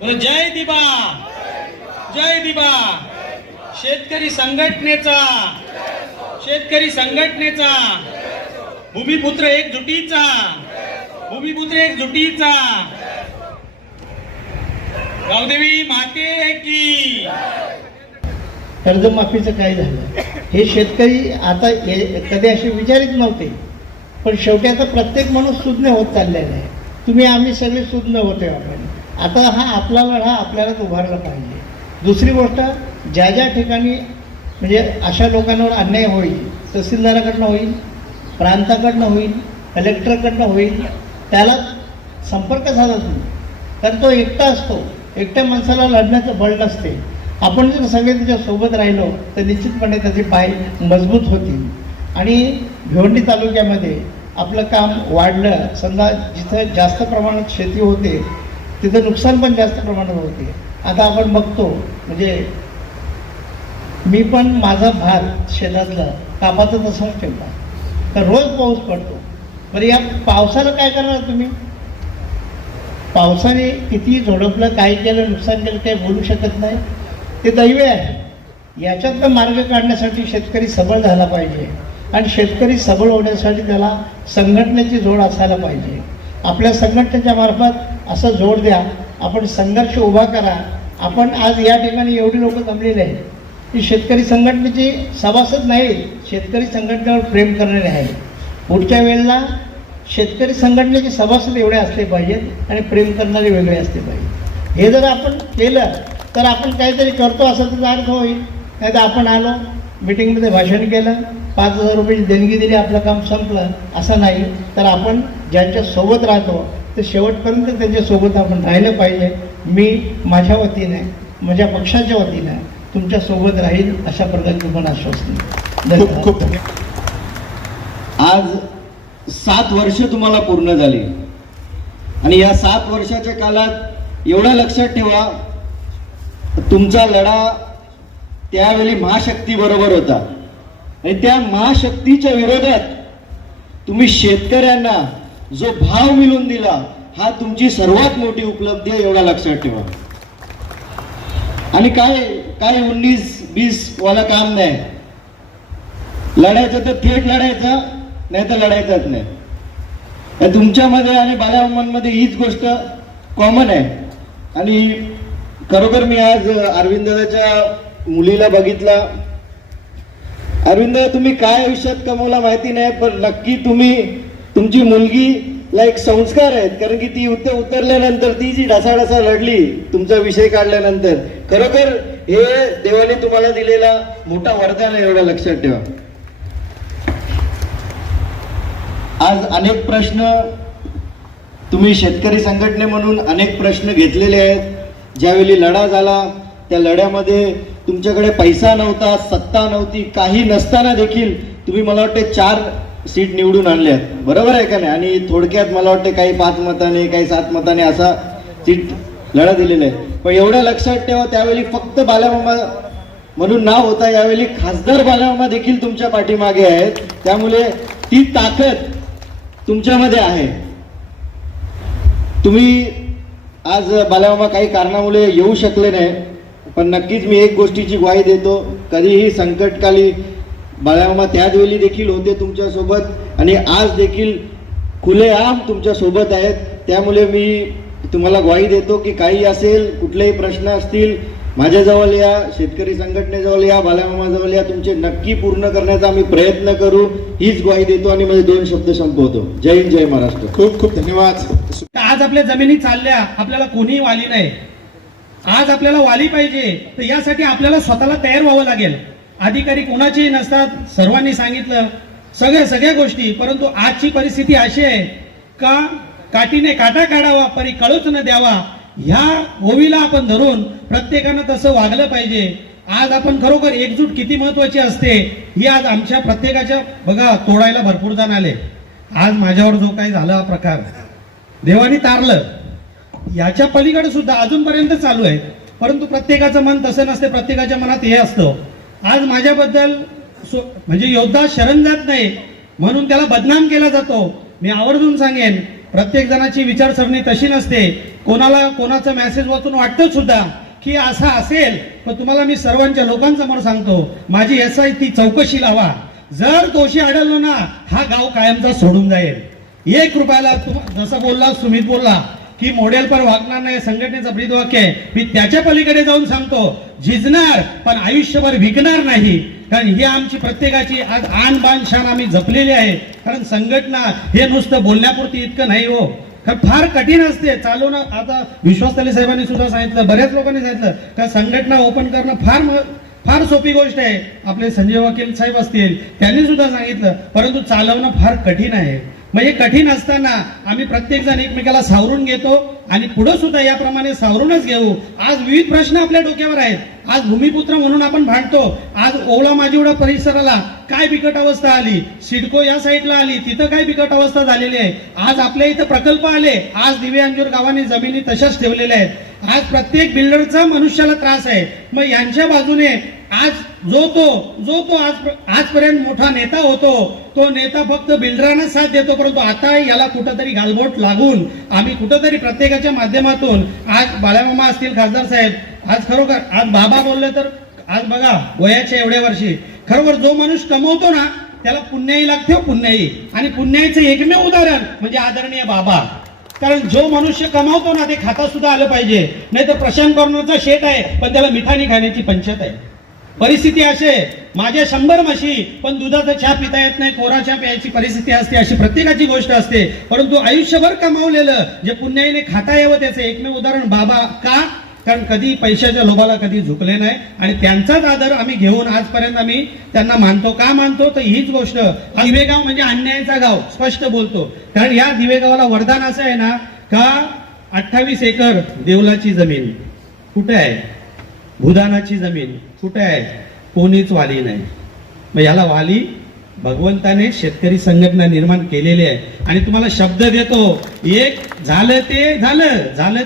जय दिबा, जय दिबा. शेतकरी संघटनेचा, शेतकरी संघटनेचा, भूमिपुत्र एकजुटीचा, भूमिपुत्र एकजुटीचा. गावदेवी माते की. कर्जमाफीचं काय झालं हे शेतकरी आता कधी असे विचारित नव्हते, पण शेवटी आता प्रत्येक माणूस सुज्ञ होत चाललेला आहे. तुम्ही आम्ही सगळे सुज्ञ होते. आपण आता हा आपला लढा आपल्यालाच उभारला पाहिजे. दुसरी गोष्ट, ज्या ज्या ठिकाणी म्हणजे अशा लोकांवर अन्याय होईल, तहसीलदाराकडनं होईल, प्रांताकडनं होईल, कलेक्टरकडनं होईल, त्याला संपर्क साधा तुम्ही. कारण तो एकटा असतो, एकट्या माणसाला लढण्याचं बळ नसते. आपण जर सगळे त्याच्या सोबत राहिलो तर निश्चितपणे त्याचे पाय मजबूत होतील. आणि भिवंडी तालुक्यामध्ये आपलं काम वाढलं. समजा जिथं जास्त प्रमाणात शेती होते तिथं नुकसान पण जास्त प्रमाणात होते. आता आपण बघतो, म्हणजे मी पण माझा भात शेतातला कापाचा तसाच ठेवला, तर रोज पाऊस पडतो. बरं, या पावसाला काय करणार तुम्ही? पावसाने किती झोडपलं, काय केलं, नुकसान केलं, काही बोलू शकत नाही. ते दैव आहे. याच्यातनं मार्ग काढण्यासाठी शेतकरी सबळ झाला पाहिजे. आणि शेतकरी सबळ होण्यासाठी त्याला संघटनेची जोड असायला पाहिजे. आपल्या संघटनेच्या मार्फत असं जोड द्या, आपण संघर्ष उभा करा. आपण आज या ठिकाणी एवढी लोक जमलेले आहेत की शेतकरी संघटनेची सभासद नाही, शेतकरी संघटनेवर प्रेम करणारे आहेत. पुढच्या वेळेला शेतकरी संघटनेचे सभासद एवढे असले पाहिजेत आणि प्रेम करणारे वेगळे असले पाहिजे. हे जर आपण केलं तर आपण काहीतरी करतो असा त्याचा अर्थ होईल. नाही तर आपण आलो, मिटिंगमध्ये भाषण केलं, 5,000 रुपयाची देणगी दिली, आपलं काम संपलं, असं नाही. तर आपण ज्यांच्या सोबत राहतो ते शेवटपर्यंत त्यांच्यासोबत आपण राहिलं पाहिजे. मी माझ्या वतीने, माझ्या पक्षाच्या वतीने तुमच्या सोबत राहील अशा प्रकारची तुम्हाला आश्वासन. खूप खूप धन्यवाद. आज 7 वर्ष तुम्हाला पूर्ण झाली आणि या 7 वर्षाच्या काळात एवढं लक्षात ठेवा, तुमचा लढा त्यावेळी महाशक्ती बरोबर होता आणि त्या महाशक्तीच्या विरोधात तुम्ही शेतकऱ्यांना जो भाव मिळवून दिला, हा तुमची सर्वात मोठी उपलब्धी आहे, एवढा लक्षात ठेवा. आणि काय काय 19-20 वाला काम नाही. लढायचं तर थेट लढायचं, नाही तर लढायचंच नाही. तुमच्यामध्ये आणि बालामामांमध्ये हीच गोष्ट कॉमन आहे. आणि खरोखर मी आज अरविंदाच्या मुलीला बघितला. अरविंद, तुम्ही काय आयुष्यात कमवला माहिती नाही, पण नक्की तुमची मुलगीला एक संस्कार आहेत. कारण की ती उतरल्यानंतर ती जी ढासाढासा लढली तुमचा विषय काढल्यानंतर, खरोखर हे देवाने तुम्हाला दिलेला मोठा वरदान आहे, एवढं लक्षात ठेवा. आज अनेक प्रश्न तुम्ही शेतकरी संघटने म्हणून अनेक प्रश्न घेतलेले आहेत. ज्यावेळी लढा झाला त्या लढ्यामध्ये तुमच्याकडे पैसा नव्हता, सत्ता नव्हती, काही नसताना देखील तुम्ही मला वाटते 4 सीट निवडून आणल्यात, बरोबर आहे का नाही? आणि थोडक्यात मला वाटते काही 5 मताने, काही 7 मताने असा सीट लढा दिलेला आहे. पण एवढं लक्षात ठेवा, त्यावेळी फक्त बालामामा म्हणून नाव होता, यावेळी खासदार बालामामा देखील तुमच्या पाठीमागे आहेत. त्यामुळे ती ताकद तुमच्यामध्ये आहे. तुम्ही आज बालामामा काही कारणामुळे येऊ शकले नाही, पण नक्कीच मी एक गोष्टीची ग्वाही देतो, कधीही संकटकाली बालामामा त्यावेळी देखील होते तुमच्या सोबत आणि आज देखील खुलेआम तुमच्या सोबत आहेत. त्यामुळे मी तुम्हाला ग्वाही देतो की काही असेल, कुठलेही प्रश्न असतील, माझ्याजवळ या, शेतकरी संघटनेजवळ या, बालामामाजवळ या, तुमचे नक्की पूर्ण करण्याचा आम्ही प्रयत्न करू, हीच ग्वाही देतो आणि माझे 2 शब्द संपवतो. जय हिंद, जय महाराष्ट्र. खूप खूप धन्यवाद. आज आपल्या जमिनी चालल्या, आपल्याला कोणीही वाली नाही. आज आपल्याला वाली पाहिजे, तर यासाठी आपल्याला स्वतःला तयार व्हावं लागेल. अधिकारी कोणाचेही नसतात, सर्वांनी सांगितलं सगळ्या गोष्टी. परंतु आजची परिस्थिती अशी आहे का काठीने काटा काढावा परी कळूच न द्यावा, ह्या ओवीला आपण धरून प्रत्येकानं तसं वागलं पाहिजे. आज आपण खरोखर एकजूट किती महत्वाची असते ही आज आमच्या प्रत्येकाच्या बघा तोडायला भरपूर जण आले. आज माझ्यावर जो काही झाला प्रकार देवाने तारलं, याच्या पलीकडे सुद्धा अजूनपर्यंत चालू आहे. परंतु प्रत्येकाचं मन तसं नसते, प्रत्येकाच्या मनात हे असतं. आज माझ्याबद्दल म्हणजे योद्धा शरण जात नाही म्हणून त्याला बदनाम केला जातो. मी आवर्जून सांगेन, प्रत्येक जणाची विचारसरणी तशी नसते. कोणाला कोणाचा मेसेज वाचून वाटतं सुद्धा की असं असेल, पण तुम्हाला मी सर्वांच्या लोकांसमोर सांगतो, माझी SI ती चौकशी लावा. जर दोषी आढळलं ना, हा गाव कायमचा सोडून जाईल. 1 रुपयाला जसं बोलला सुमित बोलला की मॉडेल पर वागणार नाही, संघटनेचं ब्रीदवाक्य आहे. मी त्याच्या पलीकडे जाऊन सांगतो, झिजणार पण आयुष्यभर विकणार नाही. कारण ही आमची प्रत्येकाची आज आन बान शान आम्ही जपलेली आहे. कारण संघटना हे नुसतं बोलण्यापुरती इतकं नाही हो, कारण फार कठीण असते चालवणं. आता विश्वास तले साहेबांनी सुद्धा सांगितलं, बऱ्याच लोकांनी सांगितलं का संघटना ओपन करणं फार सोपी गोष्ट आहे. आपले संजय वकील साहेब असतील, त्यांनी सुद्धा सांगितलं, परंतु चालवणं फार कठीण आहे. म्हणजे कठीण असताना आम्ही प्रत्येक जण एकमेकाला सावरून घेतो आणि पुढे सुद्धा याप्रमाणे सावरूनच घेऊ. आज विविध प्रश्न आपल्या डोक्यावर आहेत. आज भूमिपुत्र म्हणून आपण भांडतो. आज ओवळा माजिवडा परिसराला काय बिकट अवस्था आली, सिडको या साईडला आली, तिथं काय बिकट अवस्था झालेली आहे. आज आपल्या इथं प्रकल्प आले, आज दिवे अंजूर गावाने जमिनी तशाच ठेवलेल्या आहेत. आज प्रत्येक बिल्डरचा मनुष्याला त्रास आहे. मग यांच्या बाजूने आज जो तो आजपर्यंत मोठा नेता होतो, तो नेता फक्त बिल्डरांना साथ देतो, परंतु आता याला कुठंतरी गालबोट लागून आम्ही कुठंतरी प्रत्येकाच्या माध्यमातून आज बाळामामा असतील, खासदार साहेब, आज खरोखर आज बाबा बोलले तर आज बघा वयाच्या एवढ्या वर्षी खरोखर जो माणूस कमवतो ना त्याला पुण्याई लागते हो, पुण्याई. आणि पुण्याईचं एकमेव उदाहरण म्हणजे आदरणीय बाबा. कारण जो मनुष्य कमावतो ना ते खाता सुद्धा आलं पाहिजे. नाही तर प्रशांत कॉर्नरचा शेट आहे पण त्याला मिठाणी खाण्याची पंचायत आहे. परिस्थिती अशी आहे, माझ्या 100 म्हशी पण दुधाचा चहा पिता येत नाही, कोरा चहा प्यायची परिस्थिती असते. अशी प्रत्येकाची गोष्ट असते. परंतु आयुष्यभर कमावलेलं जे पुण्याईने खाता यावं त्याचं एकमेव उदाहरण बाबा. का? कारण कधी पैशाच्या लोभाला कधी झुकले नाही आणि त्यांचाच आदर आम्ही घेऊन आजपर्यंत आम्ही त्यांना मानतो. का मानतो तर हीच गोष्ट. दिवेगाव म्हणजे अन्यायाचा गाव, स्पष्ट बोलतो. कारण या दिवेगावाला वरदान असं आहे ना का 28 एकर देवलाची जमीन कुठे आहे, भूदानाची जमीन कुठे आहे, कोणीच वाली नाही. मग याला वाली भगवंताने शेतकरी संघटना निर्माण केलेली आहे. आणि तुम्हाला शब्द देतो, एक झालं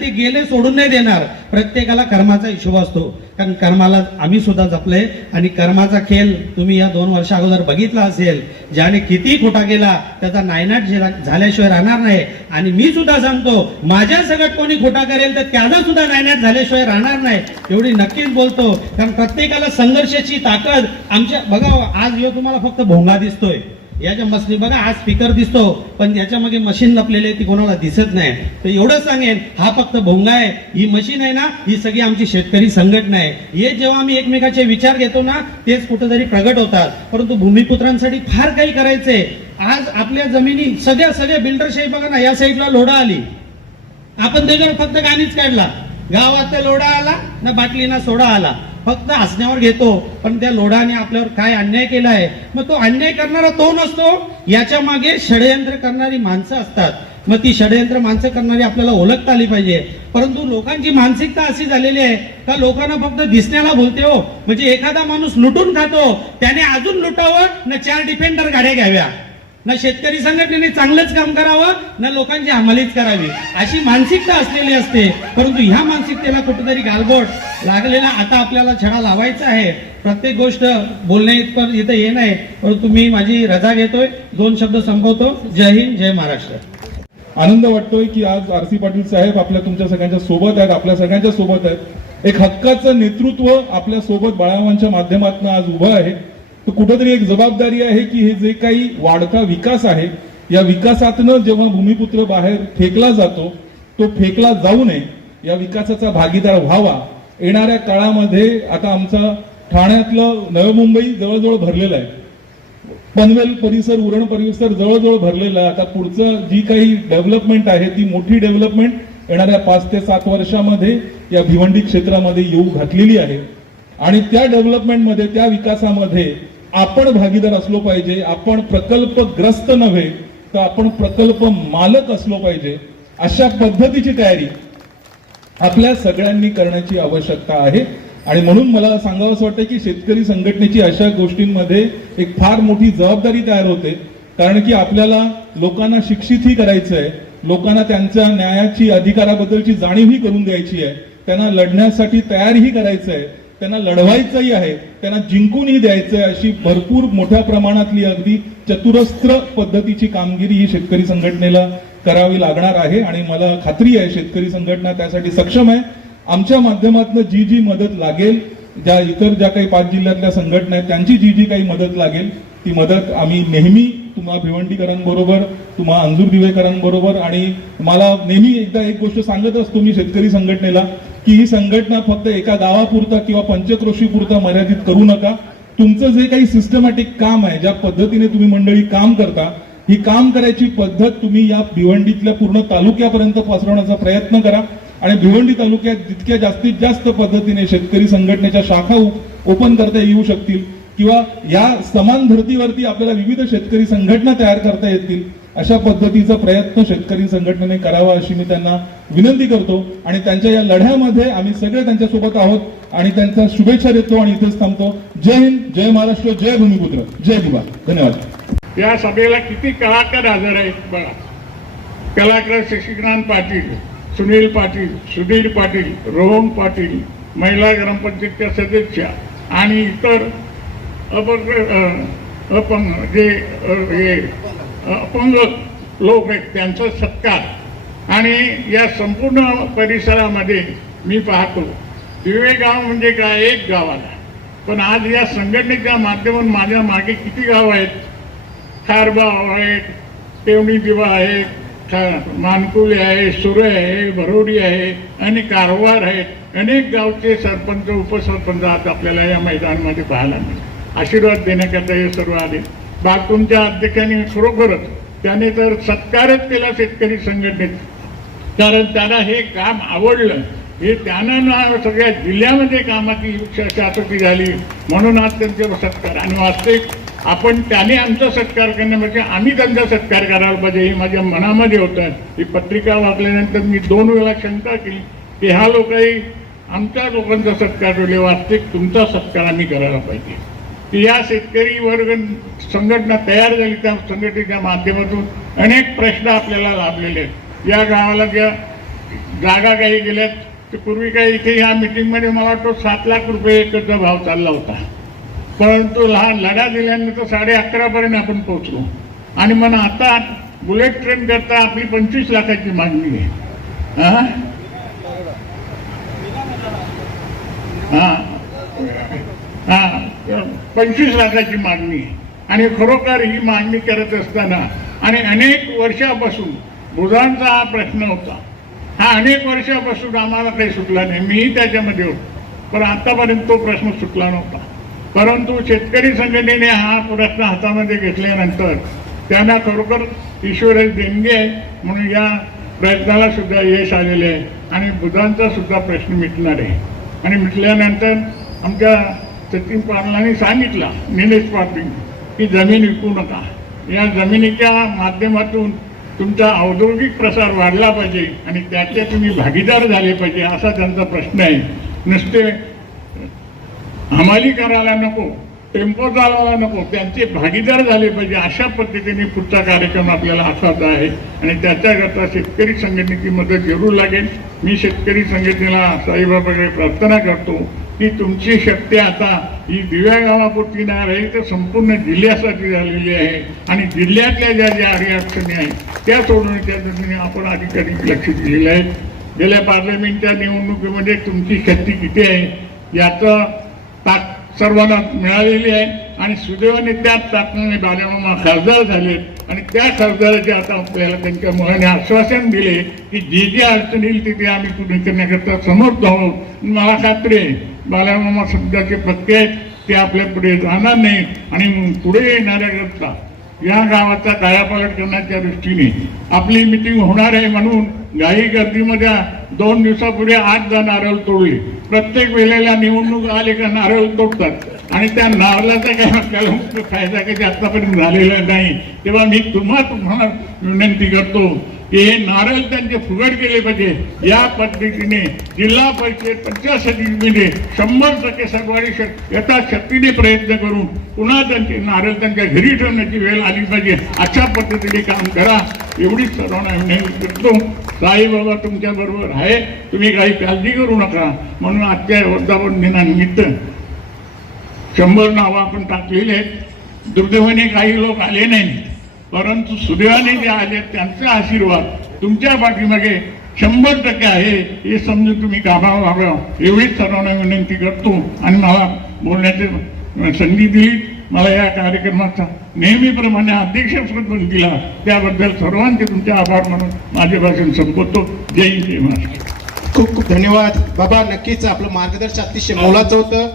ते गेले सोडून नाही देणार. प्रत्येकाला कर्माचा हिशोब असतो. कारण कर्माला आम्ही सुद्धा जपले आणि कर्माचा खेळ तुम्ही या 2 वर्षा अगोदर बघितला असेल. ज्याने किती खोटा केला त्याचा नायनाट झाल्याशिवाय राहणार नाही. आणि मी सुद्धा सांगतो, माझ्या सगळ्यात कोणी खोटा करेल तर त्याचा सुद्धा नायनाट झाल्याशिवाय राहणार नाही, एवढी नक्कीच बोलतो. कारण प्रत्येकाला संघर्षाची ताकद आमच्या बघा. आज यो तुम्हाला फक्त भोंगा दिसतोय, याच्या मशीन बघा, आज स्पीकर दिसतो पण याच्या मागे मशीन लपलेली आहे ती कोणाला दिसत नाही. तर एवढं सांगेन, हा फक्त भोंगा आहे. ही मशीन आहे ना, ही सगळी आमची शेतकरी संघटना आहे. हे जेव्हा आम्ही एकमेकाचे विचार घेतो ना तेच कुठेतरी प्रगट होतात. परंतु भूमिपुत्रांसाठी फार काही करायचंय. आज आपल्या जमिनी सगळ्या बिल्डरशाही बघा ना, या साईडला लोढा आली, आपण त्याच्यावर फक्त गाणीच काढला. गावात लोढा आला ना, बाटली ना सोडा आला, फक्त हसण्यावर घेतो. पण त्या लोढाने आपल्यावर काय अन्याय केला आहे. मग तो अन्याय करणारा तो नसतो, याच्या मागे षडयंत्र करणारी माणसं असतात. मग ती षडयंत्र माणसं करणारी आपल्याला ओळखता आली पाहिजे. परंतु लोकांची मानसिकता अशी झालेली आहे का लोकांना फक्त दिसण्याला बोलते हो. म्हणजे एखादा माणूस लुटून खातो, त्याने अजून लुटावं ना 4 डिफेंडर गाड्या घ्याव्या, ना शेतकरी संघटनेने चांगलंच काम करावं ना लोकांची हमालीच करावी, अशी मानसिकता असलेली असते. परंतु ह्या मानसिकतेला कुठेतरी गालबोट लागलेला आता आपल्याला छडा लावायचा आहे. प्रत्येक गोष्ट बोलण्या इथं ये नाही. परंतु मी माझी रजा घेतोय, 2 शब्द संपवतो. जय हिंद, जय महाराष्ट्र. आनंद वाटतोय की आज आर सी पाटील साहेब आपल्या तुमच्या सगळ्यांच्या सोबत आहेत, आपल्या सगळ्यांच्या सोबत आहेत. एक हक्काचं नेतृत्व आपल्या सोबत बाळामामांच्या माध्यमातून आज उभं आहे. तर कुठेतरी एक जबाबदारी आहे की हे जे काही वाढता विकास आहे, या विकासातनं जेव्हा भूमिपुत्र बाहेर फेकला जातो, तो फेकला जाऊ नये, या विकासाचा भागीदार व्हावा. येणाऱ्या काळामध्ये आता आमचा ठाण्यातलं नवी मुंबई जवळजवळ भरलेलं आहे, पनवेल परिसर, उरण परिसर जवळजवळ भरलेला आहे. आता पुढचं जी काही डेव्हलपमेंट आहे ती मोठी डेव्हलपमेंट येणाऱ्या 5 ते 7 वर्षामध्ये या भिवंडी क्षेत्रामध्ये येऊ घातलेली आहे. आणि त्या डेव्हलपमेंटमध्ये, त्या विकासामध्ये आपण भागीदार असलो पाहिजे. आपण प्रकल्पग्रस्त नव्हे तर आपण प्रकल्प मालक असलो पाहिजे. अशा पद्धतीची तयारी आपल्या सगळ्यांनी करण्याची आवश्यकता आहे. आणि म्हणून मला सांगावंसं वाटतं की शेतकरी संघटनेची अशा गोष्टींमध्ये एक फार मोठी जबाबदारी तयार होते. कारण की आपल्याला लोकांना शिक्षितही करायचं आहे, लोकांना त्यांच्या न्यायाची, अधिकाराबद्दलची जाणीवही करून द्यायची आहे, त्यांना लढण्यासाठी तयारही करायचं आहे, त्यांना लढवायचंही आहे, त्यांना जिंकूनही द्यायचं आहे. अशी भरपूर मोठ्या प्रमाणातली अगदी चतुरस्त्र पद्धतीची कामगिरी ही शेतकरी संघटनेला करावी लागणार आहे आणि मला खात्री आहे शेतकरी संघटना त्यासाठी सक्षम आहे. आमच्या माध्यमातून जी जी मदत लागेल, ज्या काही 5 जिल्ह्यातल्या संघटना आहेत त्यांची जी काही मदत लागेल ती मदत आम्ही नेहमी तुम्हा भिवंडीकरांबरोबर, तुम्हा अंजूर दिवेकरांबरोबर, आणि मला नेहमी एकदा एक गोष्ट सांगत असतो मी शेतकरी संघटनेला की ही संघटना फक्त एका गावापुरता किंवा पंचक्रोशीपुरता मर्यादित करू नका. तुमचं जे काही सिस्टमॅटिक काम आहे, ज्या पद्धतीने तुम्ही मंडळी काम करता, ही काम करायची पद्धत तुम्ही या भिवंडीतल्या पूर्ण तालुक्यापर्यंत पसरवण्याचा प्रयत्न करा. आणि भिवंडी तालुक्यात जितक्या जास्तीत जास्त पद्धतीने शेतकरी संघटनेच्या शाखा ओपन करता येऊ शकतील किंवा या समान धर्तीवरती आपल्याला विविध शेतकरी संघटना तयार करता येतील, अशा पद्धतीचा प्रयत्न शेतकरी संघटनेने करावा अशी मी त्यांना विनंती करतो. आणि त्यांच्या या लढ्यामध्ये आम्ही सगळे त्यांच्यासोबत आहोत आणि त्यांचा शुभेच्छा देतो आणि इथेच थांबतो. जय हिंद, जय महाराष्ट्र, जय भूमिपुत्र, जय दिवा. धन्यवाद. या सभेला किती कलाकार हजर आहेत बघा. कलाकार शशिकांत पाटील, सुनील पाटील, सुधीर पाटील, रोहन पाटील, महिला ग्रामपंचायतच्या सदस्य आणि इतर अपंग लोक आहेत त्यांचा सत्कार. आणि या संपूर्ण परिसरामध्ये मी पाहतो दिवे गाव म्हणजे काय, एक गाव आला. पण आज या संघटनेच्या माध्यमातून माझ्या मागे किती गाव आहेत. खारबाव आहेत, तेवणी दिवा आहे, मानकुली आहे, सुरे आहे, भरोडी आहे आणि कारवार आहेत. अनेक गावचे सरपंच, उपसरपंच आज आपल्याला या मैदानामध्ये पाहायला मिळेल. आशीर्वाद देण्याकरता हे सर्व आले. तुमच्या अध्यक्षांनी खरोखरच त्याने तर सत्कारच केला शेतकरी संघटनेत, कारण त्याला हे काम आवडलं. हे त्यानं ना सगळ्या जिल्ह्यामध्ये कामाची शासकी झाली म्हणून आज त्यांचा सत्कार. आणि वास्तविक आपण त्याने आमचा सत्कार करण्यापेक्षा आम्ही त्यांचा सत्कार करायला पाहिजे हे माझ्या मनामध्ये होतं. ही पत्रिका वाचल्यानंतर मी 2 वेळा शंका केली की ह्या लोकही आमच्या लोकांचा सत्कार केले, वास्तविक तुमचा सत्कार आम्ही करायला पाहिजे. की या शेतकरी वर्ग संघटना तयार झाली, त्या संघटनेच्या माध्यमातून अनेक प्रश्न आपल्याला लाभलेले आहेत. या गावाला ज्या जागा काही गेल्यात ते पूर्वी काही इथे या मिटिंगमध्ये मला वाटतं 7 लाख रुपये एकरचा भाव चालला होता, परंतु लढा दिल्यानंतर 11.5 पर्यंत आपण पोहोचलो. आणि मग आता बुलेट ट्रेन करता आपली 25 लाखाची मागणी आहे. हा 25 लाखाची मागणी आहे. आणि खरोखर ही मागणी करत असताना आणि अनेक वर्षापासून बुधांचा हा प्रश्न होता. हा अनेक वर्षापासून आम्हाला काही सुटला नाही, मीही त्याच्यामध्ये होतो, पण आतापर्यंत तो प्रश्न सुटला नव्हता. परंतु शेतकरी संघटनेने हा प्रश्न हातामध्ये घेतल्यानंतर त्यांना खरोखर ईश्वराची देणगी आहे म्हणून या प्रयत्नाला सुद्धा यश आलेले आहे. आणि बुधांचा सुद्धा प्रश्न मिटणार आहे. आणि मिटल्यानंतर आमच्या सचिन पाटलांनी सांगितलं, निलेश पाटील, की जमीन विकू नका. या जमिनीच्या माध्यमातून तुमचा औद्योगिक प्रसार वाढला पाहिजे आणि त्याचे तुम्ही भागीदार झाले पाहिजे असा त्यांचा प्रश्न आहे. नुसते हमाली करायला नको, टेम्पो चालवायला नको, त्यांचे भागीदार झाले पाहिजे अशा पद्धतीने पुढचा कार्यक्रम आपल्याला आखायचा आहे. आणि त्याच्याकरता शेतकरी संघटनेची मदत जरूर लागेल. मी शेतकरी संघटनेला साईबाबाकडे प्रार्थना करतो की तुमची शक्ती आता ही दिव्या गावापुरती नाही आहे, तर संपूर्ण जिल्ह्यासाठी झालेली आहे. आणि जिल्ह्यातल्या ज्या अडचणी आहेत त्या सोडवण्याच्या दृष्टीने आपण अधिकारी लक्ष दिलेलं आहे. गेल्या पार्लमेंटच्या निवडणुकीमध्ये तुमची शक्ती किती आहे याचं सर्वांना मिळालेली आहे. आणि सुदैवाने त्याच ताकदीने बालेमामा खासदार झाले आणि त्या खासदाराचे आता आपल्याला त्यांच्या मुलाने आश्वासन दिले की जे जे अडचण येईल तिथे आम्ही पुढे करण्याकरता समर्थ आहोत. मला खात्री आहे बालेमामा सध्याचे पक्के आहेत ते आपल्या पुढे जाणार नाही. आणि पुढे येणाऱ्याकरता या गावाचा कायापालट करण्याच्या दृष्टीने आपली मिटिंग होणार आहे म्हणून घाई गर्दीमध्ये 2 दिवसापूर्वी 8 नारळ तोडले. प्रत्येक वेळेला निवडणूक आले का नारळ तोडतात आणि त्या नारळाचा काही आपल्याला फायदा काही आतापर्यंत झालेला नाही. तेव्हा मी तुम्हाला विनंती करतो की हे नारळ त्यांचे फुगड केले पाहिजे. या पद्धतीने जिल्हा परिषद पंचायत समितीमध्ये 100% सर्वांनी यथाशक्तीने प्रयत्न करून पुन्हा त्यांचे नारळ त्यांच्या घरी ठेवण्याची वेळ आली पाहिजे. अशा पद्धतीने काम करा एवढीच सर्वांना विनंती करतो. साईबाबा तुमच्या बरोबर आहे, तुम्ही काही काळजी करू नका. म्हणून आजच्या वर्धापन दिनानिमित्त 100 नावं आपण टाकलेली आहेत. दुर्दैवाने काही लोक आले नाही परंतु सुदैवाने जे आले त्यांचा आशीर्वाद तुमच्या पाठीमागे 100% आहे हे समजून तुम्ही कामावर व्हावं एवढीच सर्वांना विनंती करतो. आणि मला बोलण्याची संधी दिली, मला या कार्यक्रमाचा नेहमीप्रमाणे अध्यक्षपद पण दिला, त्याबद्दल सर्वांचे तुमचे आभार मानून माझे भाषण संपवतो. जय हिंद, जय महाराष्ट्र. खूप खूप धन्यवाद बाबा. नक्कीच आपलं मार्गदर्शन अतिशय मोलाचं होतं.